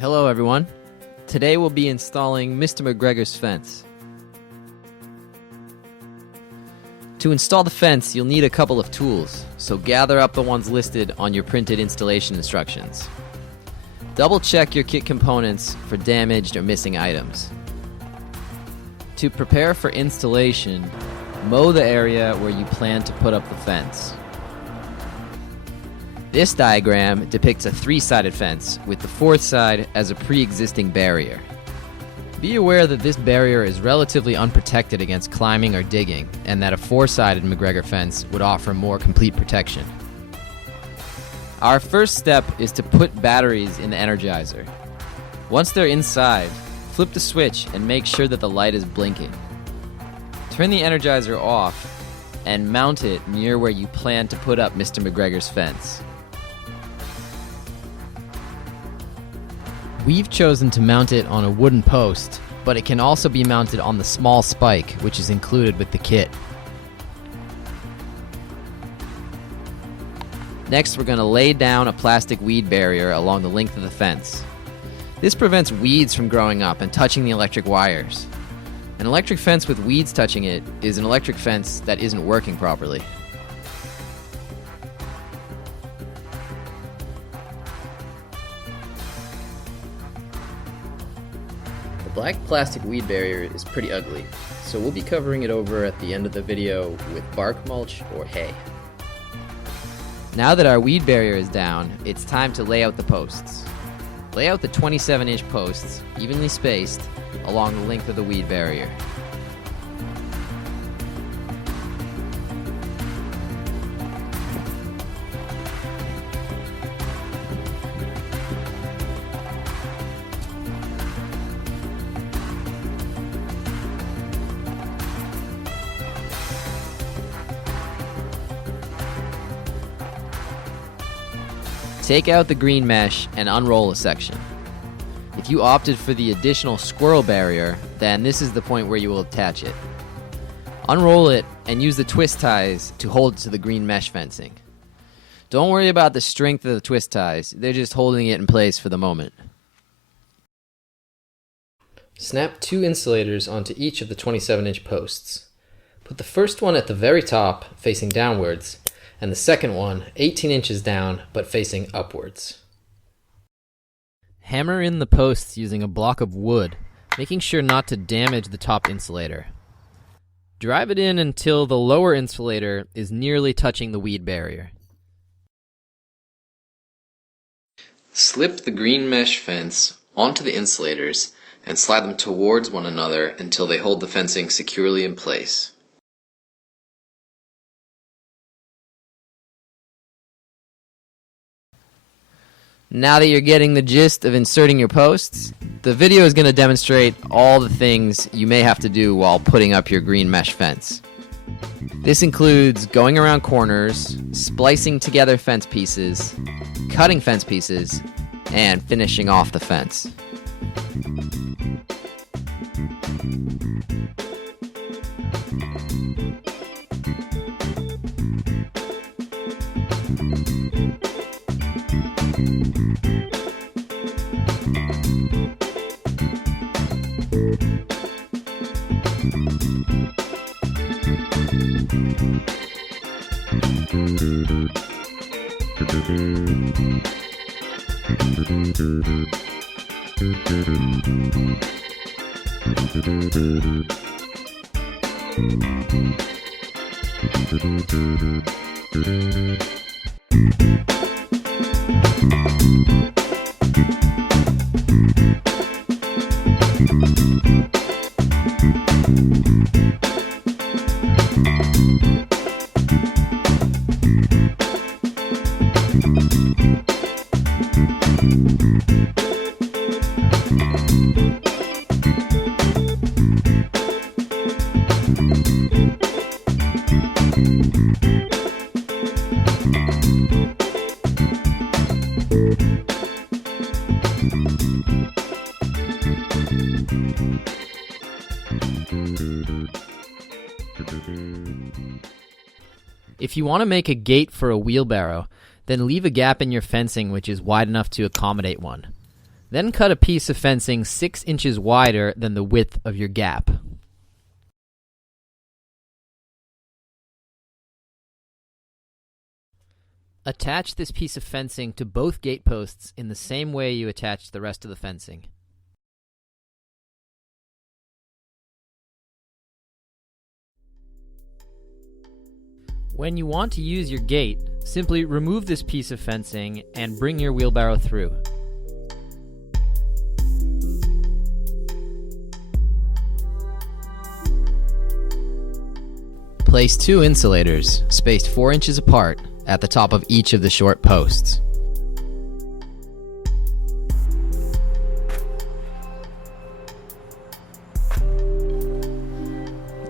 Hello everyone. Today we'll be installing Mr. McGregor's fence. To install the fence, you'll need a couple of tools, so gather up the ones listed on your printed installation instructions. Double check your kit components for damaged or missing items. To prepare for installation, mow the area where you plan to put up the fence. This diagram depicts a three-sided fence, with the fourth side as a pre-existing barrier. Be aware that this barrier is relatively unprotected against climbing or digging, and that a four-sided McGregor fence would offer more complete protection. Our first step is to put batteries in the Energizer. Once they're inside, flip the switch and make sure that the light is blinking. Turn the Energizer off and mount it near where you plan to put up Mr. McGregor's fence. We've chosen to mount it on a wooden post, but it can also be mounted on the small spike, which is included with the kit. Next, we're going to lay down a plastic weed barrier along the length of the fence. This prevents weeds from growing up and touching the electric wires. An electric fence with weeds touching it is an electric fence that isn't working properly. The black plastic weed barrier is pretty ugly, so we'll be covering it over at the end of the video with bark mulch or hay. Now that our weed barrier is down, it's time to lay out the posts. Lay out the 27-inch posts, evenly spaced, along the length of the weed barrier. Take out the green mesh and unroll a section. If you opted for the additional squirrel barrier, then this is the point where you will attach it. Unroll it and use the twist ties to hold it to the green mesh fencing. Don't worry about the strength of the twist ties, they're just holding it in place for the moment. Snap two insulators onto each of the 27-inch posts. Put the first one at the very top, facing downwards, and the second one 18 inches down but facing upwards. Hammer in the posts using a block of wood, making sure not to damage the top insulator. Drive it in until the lower insulator is nearly touching the weed barrier. Slip the green mesh fence onto the insulators and slide them towards one another until they hold the fencing securely in place. Now that you're getting the gist of inserting your posts, the video is going to demonstrate all the things you may have to do while putting up your green mesh fence. This includes going around corners, splicing together fence pieces, cutting fence pieces, and finishing off the fence. If you want to make a gate for a wheelbarrow, then leave a gap in your fencing which is wide enough to accommodate one. Then cut a piece of fencing 6 inches wider than the width of your gap. Attach this piece of fencing to both gate posts in the same way you attach the rest of the fencing. When you want to use your gate, simply remove this piece of fencing and bring your wheelbarrow through. Place 2 insulators, spaced 4 inches apart, at the top of each of the short posts.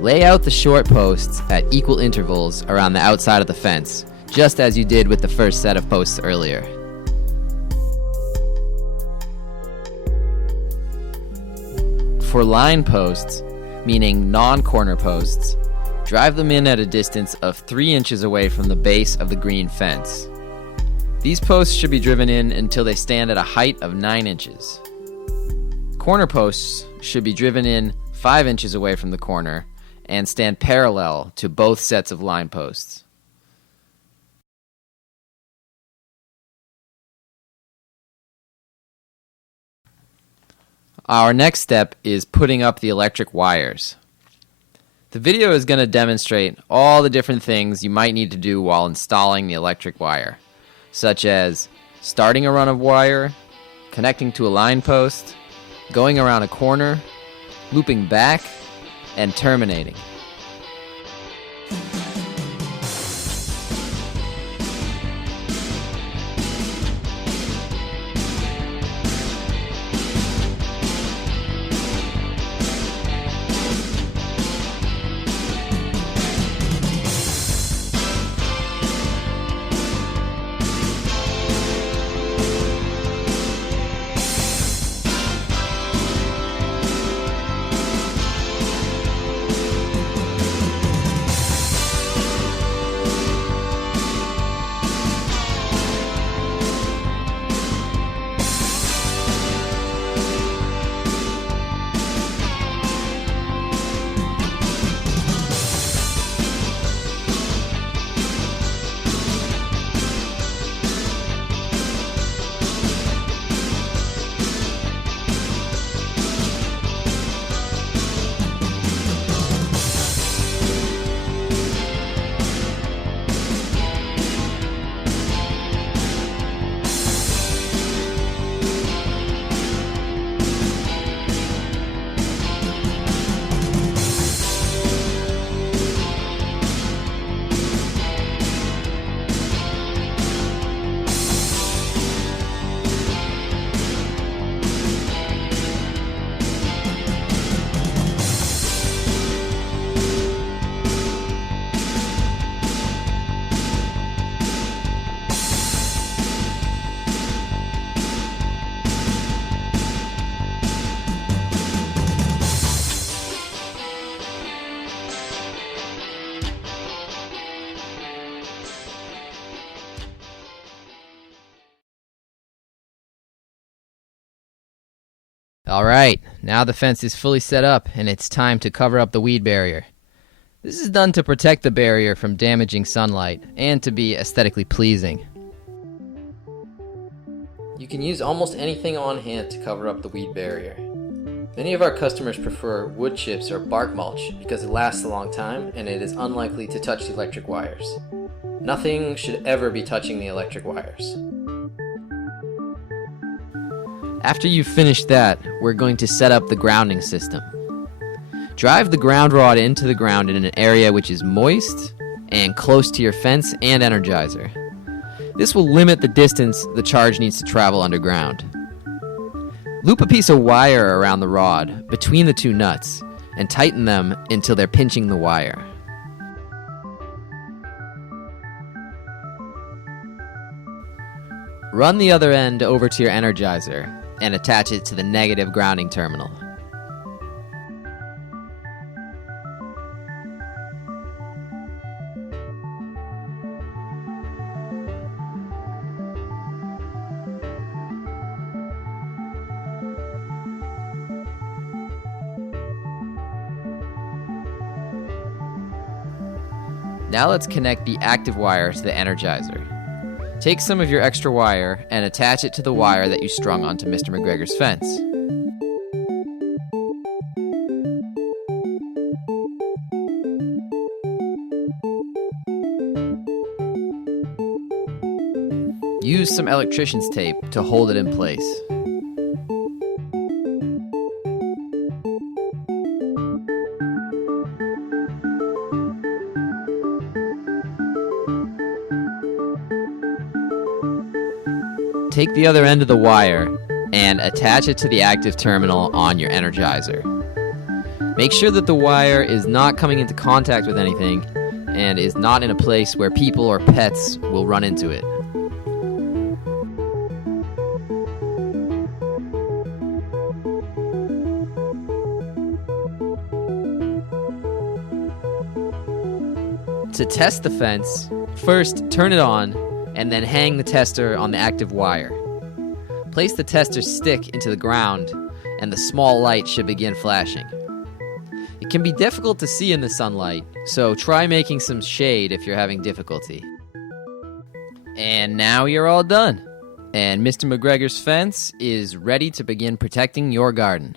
Lay out the short posts at equal intervals around the outside of the fence, just as you did with the first set of posts earlier. For line posts, meaning non-corner posts, drive them in at a distance of 3 inches away from the base of the green fence. These posts should be driven in until they stand at a height of 9 inches. Corner posts should be driven in 5 inches away from the corner and stand parallel to both sets of line posts. Our next step is putting up the electric wires. The video is going to demonstrate all the different things you might need to do while installing the electric wire, such as starting a run of wire, connecting to a line post, going around a corner, looping back, and terminating. Alright, now the fence is fully set up and it's time to cover up the weed barrier. This is done to protect the barrier from damaging sunlight and to be aesthetically pleasing. You can use almost anything on hand to cover up the weed barrier. Many of our customers prefer wood chips or bark mulch because it lasts a long time and it is unlikely to touch the electric wires. Nothing should ever be touching the electric wires. After you've finished that, we're going to set up the grounding system. Drive the ground rod into the ground in an area which is moist and close to your fence and energizer. This will limit the distance the charge needs to travel underground. Loop a piece of wire around the rod between the two nuts and tighten them until they're pinching the wire. Run the other end over to your energizer and attach it to the negative grounding terminal. Now let's connect the active wire to the energizer. Take some of your extra wire and attach it to the wire that you strung onto Mr. McGregor's fence. Use some electrician's tape to hold it in place. Take the other end of the wire and attach it to the active terminal on your energizer. Make sure that the wire is not coming into contact with anything and is not in a place where people or pets will run into it. To test the fence, first turn it on and then hang the tester on the active wire. Place the tester stick into the ground and the small light should begin flashing. It can be difficult to see in the sunlight, so try making some shade if you're having difficulty. And now you're all done. And Mr. McGregor's fence is ready to begin protecting your garden.